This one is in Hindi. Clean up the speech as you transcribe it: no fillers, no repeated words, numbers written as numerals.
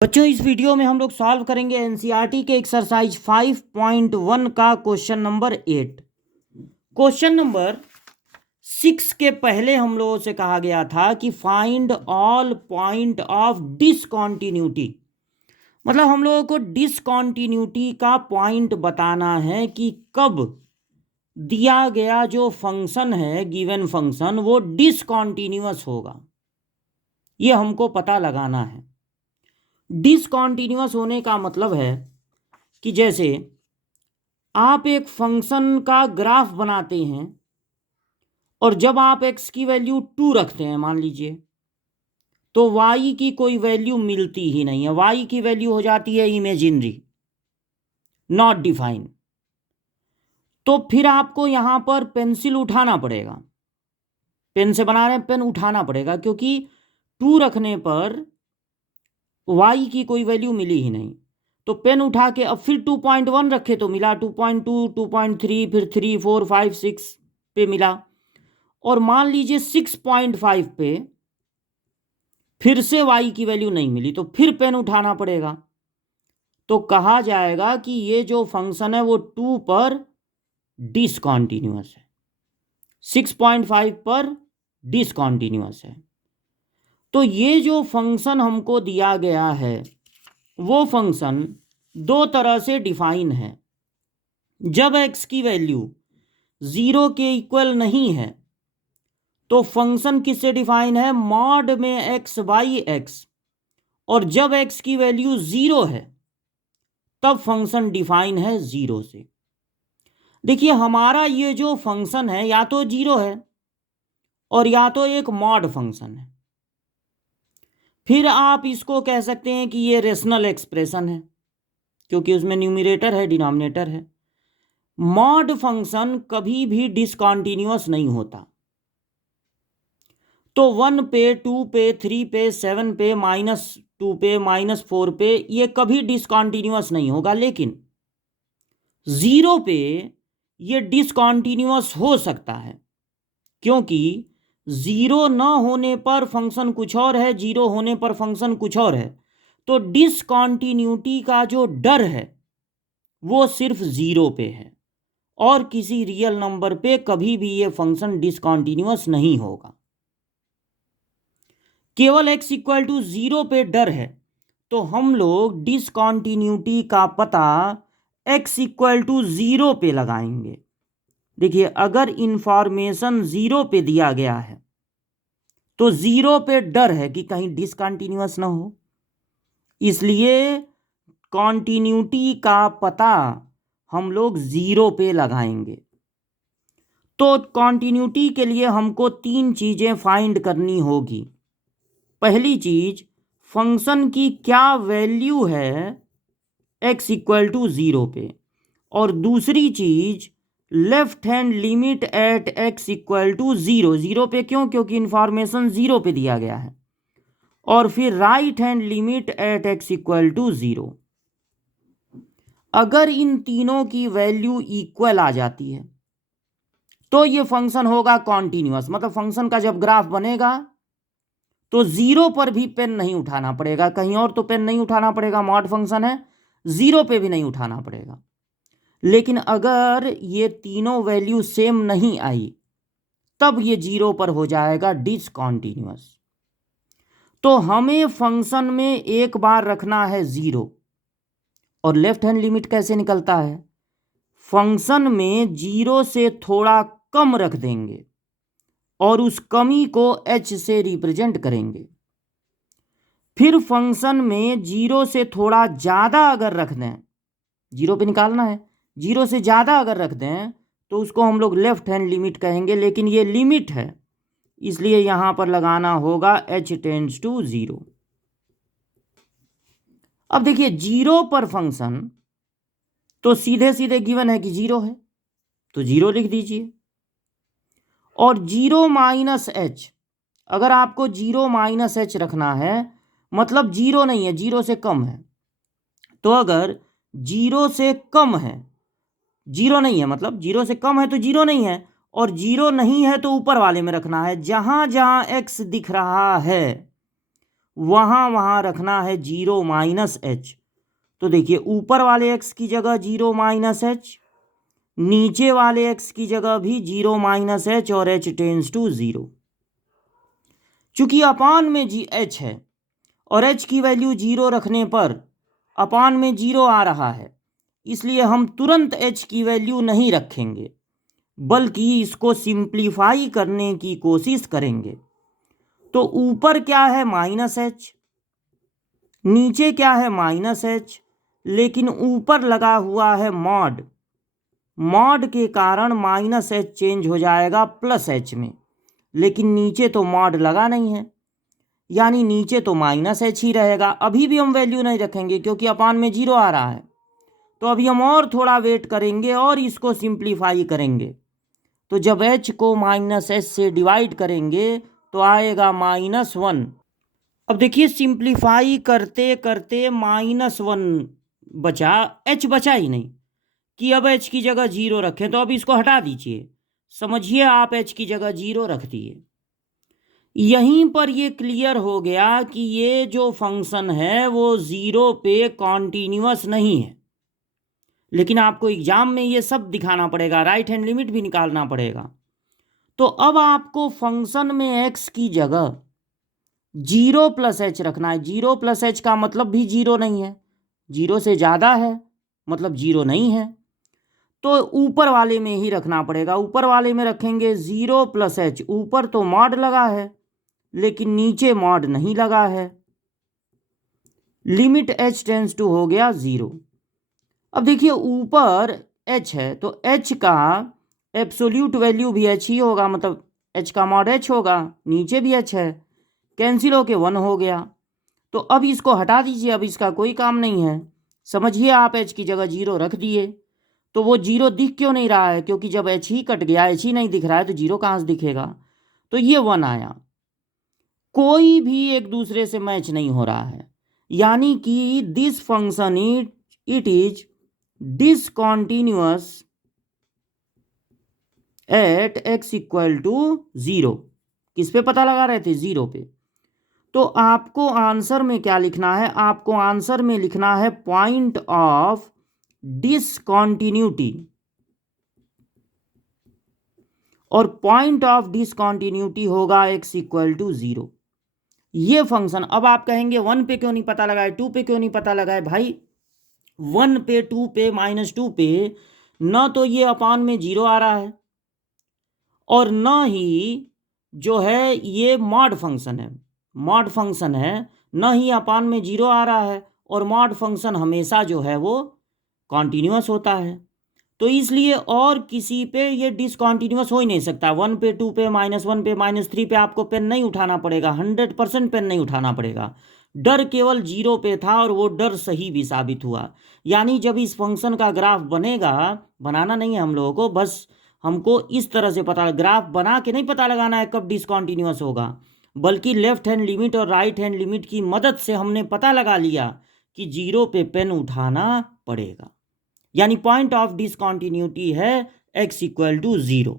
बच्चों, इस वीडियो में हम लोग सॉल्व करेंगे एनसीईआरटी के एक्सरसाइज 5.1 का क्वेश्चन नंबर 8। क्वेश्चन नंबर 6 के पहले हम लोगों से कहा गया था कि find all point of discontinuity. मतलब हम लोगों को डिसकंटिन्यूटी का पॉइंट बताना है कि कब दिया गया जो फंक्शन है, गिवन फंक्शन, वो डिसकंटिन्यूअस होगा। ये हमको पता लगाना है। डिसकंटिन्यूअस होने का मतलब है कि जैसे आप एक फंक्शन का ग्राफ बनाते हैं और जब आप x की वैल्यू 2 रखते हैं मान लीजिए, तो y की कोई वैल्यू मिलती ही नहीं है। y की वैल्यू हो जाती है इमेजिनरी, नॉट डिफाइन। तो फिर आपको यहां पर पेंसिल उठाना पड़ेगा। पेन से बना रहे हैं, पेन उठाना पड़ेगा, क्योंकि 2 रखने पर y की कोई वैल्यू मिली ही नहीं। तो पेन उठा के अब फिर 2.1 रखे तो मिला 2.2, 2.3, फिर 3, 4, 5, 6 पे मिला। और मान लीजिए 6.5 पे फिर से y की वैल्यू नहीं मिली, तो फिर पेन उठाना पड़ेगा। तो कहा जाएगा कि ये जो फंक्शन है वो 2 पर डिसकंटिन्यूअस है, 6.5 पर डिसकंटिन्यूअस है। तो ये जो फंक्शन हमको दिया गया है वो फंक्शन दो तरह से डिफाइन है। जब x की वैल्यू 0 के इक्वल नहीं है तो फंक्शन किससे डिफाइन है? मॉड में x बाई एक्स। और जब x की वैल्यू 0 है तब फंक्शन डिफाइन है 0 से। देखिए, हमारा ये जो फंक्शन है या तो 0 है और या तो एक मॉड फंक्शन है। फिर आप इसको कह सकते हैं कि ये रेशनल एक्सप्रेशन है, क्योंकि उसमें न्यूमरेटर है, डिनोमिनेटर है। मॉड फंक्शन कभी भी डिसकंटिन्यूअस नहीं होता। तो 1 पे, 2 पे, 3 पे, 7 पे, -2 पे, -4 पे ये कभी डिसकंटिन्यूअस नहीं होगा। लेकिन 0 पे ये डिसकंटिन्यूअस हो सकता है, क्योंकि 0 न होने पर फंक्शन कुछ और है, 0 होने पर फंक्शन कुछ और है। तो डिसकंटिन्यूटी का जो डर है वो सिर्फ 0 पे है, और किसी रियल नंबर पे कभी भी ये फंक्शन डिसकंटिन्यूअस नहीं होगा। केवल x इक्वल टू 0 पे डर है, तो हम लोग डिसकंटिन्यूटी का पता x इक्वल टू 0 पे लगाएंगे। देखिए, अगर इंफॉर्मेशन 0 पे दिया गया है तो 0 पे डर है कि कहीं डिसकंटिन्यूअस ना हो, इसलिए कॉन्टिन्यूटी का पता हम लोग 0 पे लगाएंगे। तो कॉन्टिन्यूटी के लिए हमको 3 चीजें फाइंड करनी होगी। पहली चीज, फंक्शन की क्या वैल्यू है x इक्वल टू 0 पे। और दूसरी चीज, left hand limit at x equal to 0। 0 पे क्यों? क्योंकि इंफॉर्मेशन 0 पे दिया गया है। और फिर right hand limit at x equal to 0। अगर इन तीनों की वैल्यू इक्वल आ जाती है तो ये फंक्शन होगा कॉन्टिन्यूअस। मतलब फंक्शन का जब ग्राफ बनेगा तो 0 पर भी पेन नहीं उठाना पड़ेगा, कहीं और तो पेन नहीं उठाना पड़ेगा, मॉड फंक्शन है, 0 पे भी नहीं उठाना पड़ेगा। लेकिन अगर ये तीनों वैल्यू सेम नहीं आई तब ये 0 पर हो जाएगा डिसकंटिन्यूअस। तो हमें फंक्शन में एक बार रखना है 0। और लेफ्ट हैंड लिमिट कैसे निकलता है? फंक्शन में 0 से थोड़ा कम रख देंगे और उस कमी को h से रिप्रेजेंट करेंगे। फिर फंक्शन में 0 से थोड़ा ज़्यादा अगर रख दें, 0 पे निकालना है, 0 से ज़्यादा अगर रख दें तो उसको हम लोग लेफ्ट हैंड लिमिट कहेंगे। लेकिन ये लिमिट है, इसलिए यहां पर लगाना होगा h टेंड्स टू 0। अब देखिए, 0 पर फंक्शन तो सीधे सीधे गिवन है कि 0 है, तो 0 लिख दीजिए। और 0 माइनस एच, अगर आपको 0 माइनस एच रखना है मतलब 0 नहीं है, 0 से कम है। तो अगर 0 से कम है, 0 नहीं है मतलब 0 से कम है तो 0 नहीं है, और 0 नहीं है तो ऊपर वाले में रखना है। जहां जहां x दिख रहा है वहाँ रखना है 0 माइनस एच। तो देखिए ऊपर वाले x की जगह 0 माइनस एच, नीचे वाले x की जगह भी 0 माइनस एच और h टेंस टू 0। चूंकि अपान में h है और h की वैल्यू 0 रखने पर अपान में 0 आ रहा है, इसलिए हम तुरंत h की वैल्यू नहीं रखेंगे बल्कि इसको सिंप्लीफाई करने की कोशिश करेंगे। तो ऊपर क्या है माइनस एच, नीचे क्या है माइनस एच, लेकिन ऊपर लगा हुआ है मॉड। मॉड के कारण माइनस एच चेंज हो जाएगा प्लस एच में, लेकिन नीचे तो मॉड लगा नहीं है, यानी नीचे तो माइनस एच ही रहेगा। अभी भी हम वैल्यू नहीं रखेंगे क्योंकि अपान में 0 आ रहा है। तो अभी हम और थोड़ा वेट करेंगे और इसको सिंप्लीफाई करेंगे। तो जब h को माइनस एच से डिवाइड करेंगे तो आएगा -1। अब देखिए सिंप्लीफाई करते करते -1 बचा, h बचा ही नहीं कि अब h की जगह 0 रखें। तो अब इसको हटा दीजिए, समझिए आप h की जगह 0 रख दिए। यहीं पर ये क्लियर हो गया कि ये जो फंक्शन है वो 0 पे कॉन्टिन्यूअस नहीं है। लेकिन आपको एग्जाम में ये सब दिखाना पड़ेगा, राइट हैंड लिमिट भी निकालना पड़ेगा। तो अब आपको फंक्शन में x की जगह 0 प्लस एच रखना है। 0 प्लस एच का मतलब भी 0 नहीं है, 0 से ज़्यादा है मतलब 0 नहीं है। तो ऊपर वाले में ही रखना पड़ेगा। ऊपर वाले में रखेंगे 0 प्लस एच। ऊपर तो मॉड लगा है लेकिन नीचे मॉड नहीं लगा है। लिमिट h टेंस टू हो गया 0। अब देखिए ऊपर h है तो h का एब्सोल्यूट वैल्यू भी h ही होगा, मतलब h का मॉड h होगा। नीचे भी h है, कैंसिल होके 1 हो गया। तो अब इसको हटा दीजिए, अब इसका कोई काम नहीं है। समझिए आप h की जगह 0 रख दिए। तो वो 0 दिख क्यों नहीं रहा है, क्योंकि जब h ही कट गया, h ही नहीं दिख रहा है तो 0 कहाँ से दिखेगा। तो ये 1 आया, कोई भी एक दूसरे से मैच नहीं हो रहा है, यानी कि this function it is discontinuous at x equal to 0। किस पे पता लगा रहे थे, 0 पे। तो आपको आंसर में क्या लिखना है, आपको आंसर में लिखना है पॉइंट ऑफ डिसकॉन्टिन्यूटी। और पॉइंट ऑफ डिसकॉन्टिन्यूटी होगा x इक्वल टू 0। ये फंक्शन, अब आप कहेंगे 1 पे क्यों नहीं पता लगाए, 2 पे क्यों नहीं पता लगाए। भाई 1 पे, 2 पे, -2 पे न तो ये अपान में 0 आ रहा है और न ही जो है ये मॉड फंक्शन है। मॉड फंक्शन है, न ही अपान में 0 आ रहा है, और मॉड फंक्शन हमेशा जो है वो कॉन्टिन्यूअस होता है। तो इसलिए और किसी पे ये डिसकॉन्टिन्यूअस हो ही नहीं सकता। 1 पे, 2 पे, -1 पे, -3 पे आपको पेन नहीं उठाना पड़ेगा, 100% पेन नहीं उठाना पड़ेगा। डर केवल 0 पे था और वो डर सही भी साबित हुआ। यानी जब इस फंक्शन का ग्राफ बनेगा, बनाना नहीं है हम लोगों को, बस हमको इस तरह से पता, ग्राफ बना के नहीं पता लगाना है कब डिसकॉन्टिन्यूअस होगा, बल्कि लेफ्ट हैंड लिमिट और राइट हैंड लिमिट की मदद से हमने पता लगा लिया कि 0 पे पेन उठाना पड़ेगा। यानी पॉइंट ऑफ डिसकॉन्टिन्यूटी है x इक्वल टू 0।